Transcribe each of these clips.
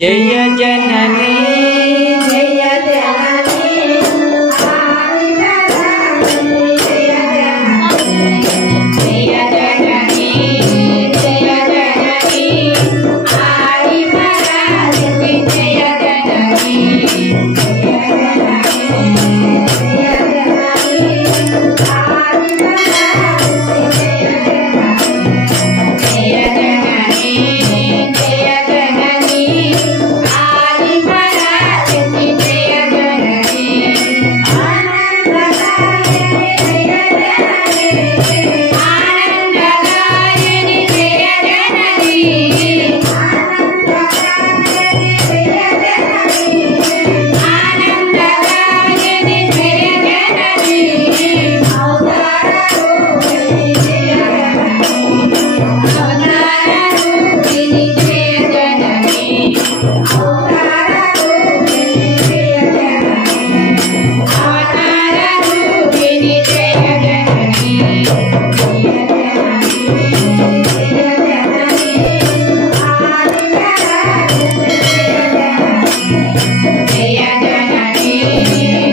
जय जननी जय जननी आदि भवानी जय जननी जय जननी जय जननी आदि भवानी जय जननी जय जननी जय जननी आदि भवानी जय जननी जय जननी आदि पराशक्ति जय जननी आनंददायिनी जय जननी आनंददायिनी जय जननी आनंददायिनी जय जननी आनंददायिनी जय जननी अवतार रूपिणी जय जननी अवतार रूपिणी जय जननी अवतार रूपिणी जय जननी अवतार रूपिणी जय जननी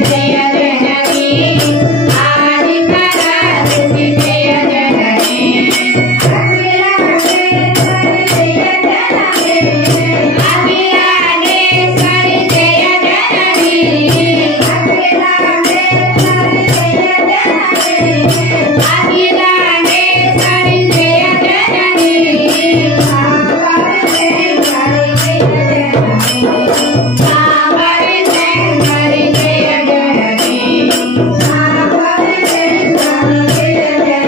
जय जननी आदि पराशक्ति जय जननी जय जननी आदि पराशक्ति जय जननी अखिलांडेश्वरी जय जननी अखिलांडेश्वरी जय जननी अखिलांडेश्वरी जय जननी अखिलांडेश्वरी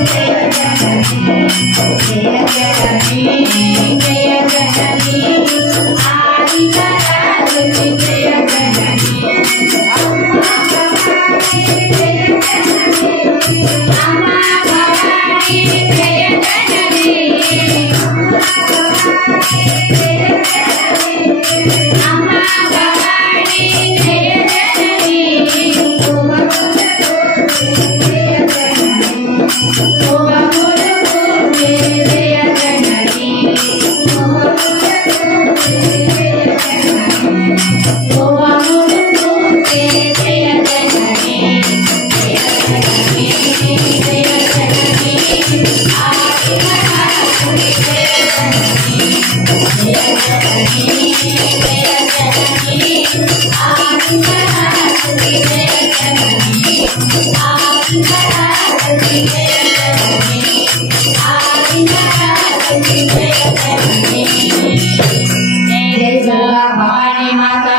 जय जननी सांबरी शंकरी जय जननी सांबरी शंकरी जय जननी सांबरी शंकरी जय जननी सांबरी भवानी माता